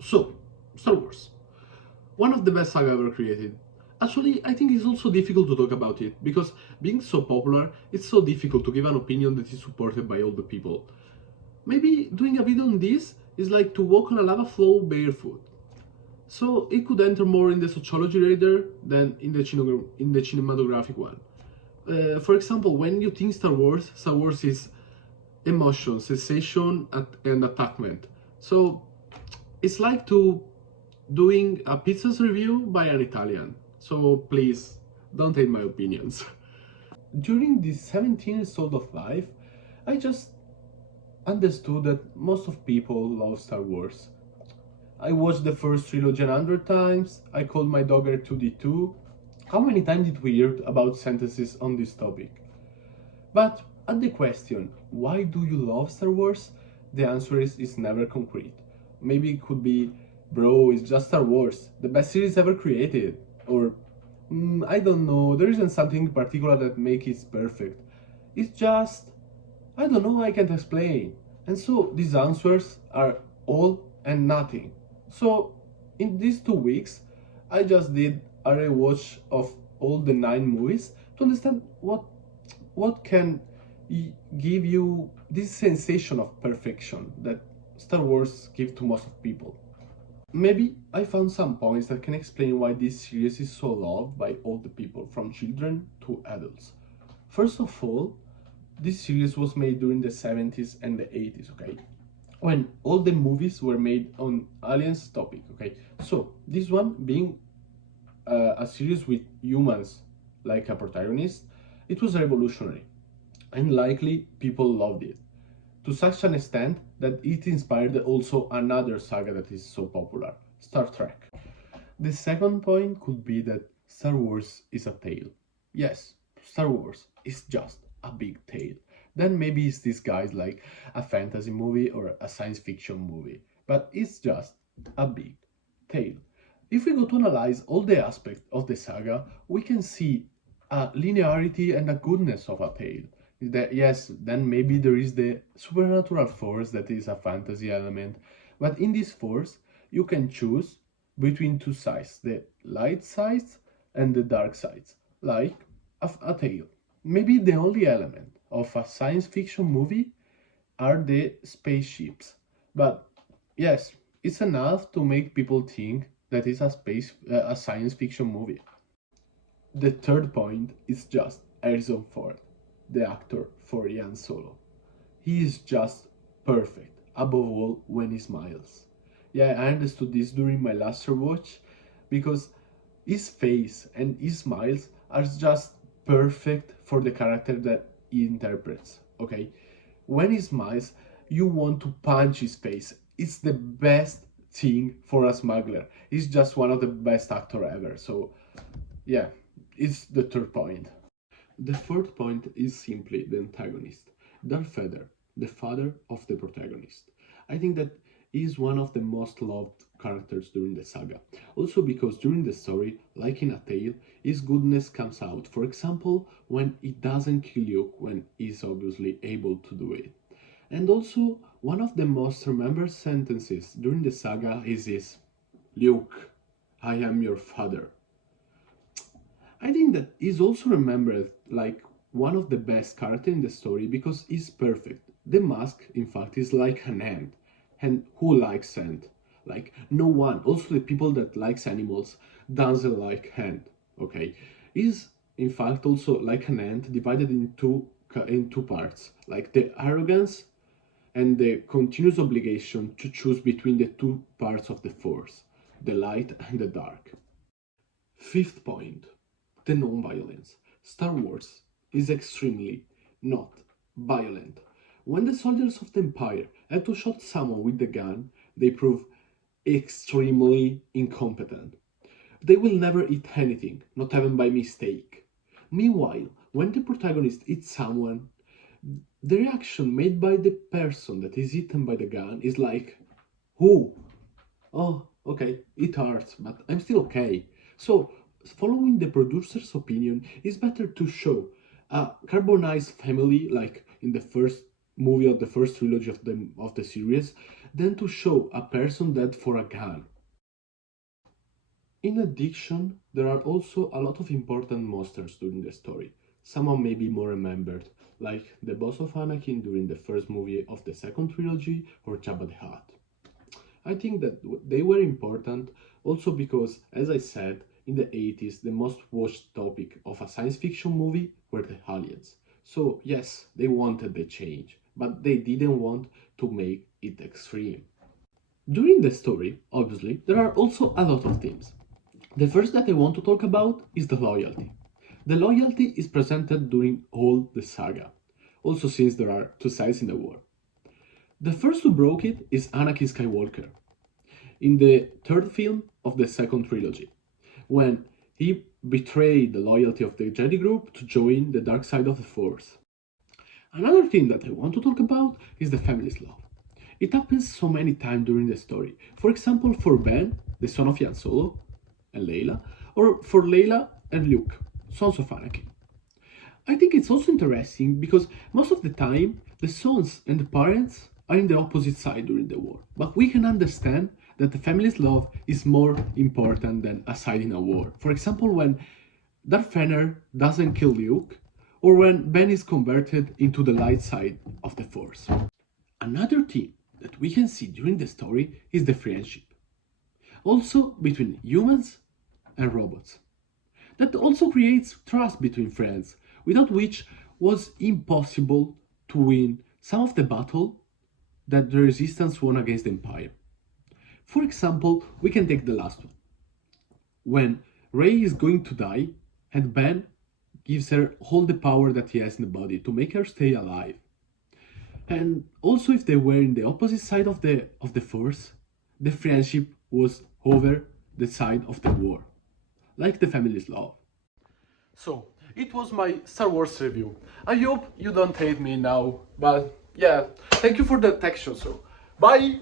So, Star Wars, one of the best saga ever created. Actually, I think it's also difficult to talk about it, because being so popular, it's so difficult to give an opinion that is supported by all the people. Maybe doing a video on this is like to walk on a lava flow barefoot. So it could enter more in the sociology radar than in the, cinematographic one. For example, when you think Star Wars is emotion, sensation, and attachment. So it's like to doing a pizza's review by an Italian. So please don't hate my opinions. During this 17 years old of life, I just understood that most of people love Star Wars. I watched the first trilogy 100 times, I called my dog R2D2. How many times did we hear about sentences on this topic? But at the question, why do you love Star Wars? The answer is never concrete. Maybe it could be, bro, it's just Star Wars, the best series ever created. Or, I don't know, there isn't something particular that makes it perfect. It's just, I don't know, I can't explain. And so these answers are all and nothing. So in these 2 weeks, I just did a rewatch of all the 9 movies to understand what can give you this sensation of perfection that Star Wars give to most of people. Maybe I found some points that can explain why this series is so loved by all the people, from children to adults. First of all, this series was made during the 70s and the 80s, okay? When all the movies were made on aliens topic, okay? So, this one being a series with humans like a protagonist, it was revolutionary, and likely people loved it to such an extent that it inspired also another saga that is so popular, Star Trek. The second point could be that Star Wars is a tale. Yes, Star Wars is just a big tale. Then maybe it's disguised like a fantasy movie or a science fiction movie, but it's just a big tale. If we go to analyze all the aspects of the saga, we can see a linearity and a goodness of a tale. That, yes, then maybe there is the supernatural force that is a fantasy element, but in this force you can choose between two sides, the light sides and the dark sides, like a tale. Maybe the only element of a science fiction movie are the spaceships, but yes, it's enough to make people think that it's a science fiction movie. The third point is just Harrison Ford, the actor for Han Solo. He is just perfect, above all when he smiles. Yeah, I understood this during my last rewatch because his face and his smiles are just perfect for the character that he interprets. Okay, when he smiles, you want to punch his face. It's the best thing for a smuggler. He's just one of the best actor ever. So yeah, it's the third point. The fourth point is simply the antagonist, Darth Vader, the father of the protagonist. I think that he is one of the most loved characters during the saga. Also because during the story, like in a tale, his goodness comes out. For example, when he doesn't kill Luke when he's obviously able to do it. And also, one of the most remembered sentences during the saga is this: Luke, I am your father. I think that he's also remembered like one of the best characters in the story because he's perfect. The mask, in fact, is like an ant. And who likes ant? Like no one. Also, the people that likes animals doesn't like ant. Okay, is in fact also like an ant divided in two parts, like the arrogance and the continuous obligation to choose between the two parts of the force, the light and the dark. Fifth point, the non-violence. Star Wars is extremely not violent. When the soldiers of the Empire have to shoot someone with the gun, they prove extremely incompetent. They will never eat anything, not even by mistake. Meanwhile, when the protagonist eats someone, the reaction made by the person that is eaten by the gun is like, "Who? Oh, okay, it hurts, but I'm still okay." So, following the producer's opinion, it's better to show a carbonized family, like in the first movie of the first trilogy of the series, than to show a person dead for a gun. In addition, there are also a lot of important monsters during the story. Some are maybe more remembered, like the boss of Anakin during the first movie of the second trilogy or Jabba the Hutt. I think that they were important also because, as I said, in the 80s the most watched topic of a science fiction movie were the aliens. So yes, they wanted the change, but they didn't want to make it extreme. During the story, obviously, there are also a lot of themes. The first that I want to talk about is the loyalty. The loyalty is presented during all the saga, also since there are two sides in the war. The first who broke it is Anakin Skywalker, in the third film of the second trilogy, when he betrayed the loyalty of the Jedi group to join the dark side of the Force. Another thing that I want to talk about is the family's love. It happens so many times during the story. For example, for Ben, the son of Han Solo and Leila, or for Leila and Luke, sons of Anakin. I think it's also interesting because most of the time the sons and the parents are in the opposite side during the war. But we can understand that the family's love is more important than a side in a war. For example, when Darth Vader doesn't kill Luke, or when Ben is converted into the light side of the Force. Another theme that we can see during the story is the friendship, also between humans and robots. That also creates trust between friends, without which was impossible to win some of the battle that the resistance won against the Empire. For example, we can take the last one. When Rey is going to die, and Ben gives her all the power that he has in the body to make her stay alive. And also if they were in the opposite side of the Force, the friendship was over the side of the war, like the family's love. So, it was my Star Wars review. I hope you don't hate me now, but yeah, thank you for the attention, so bye!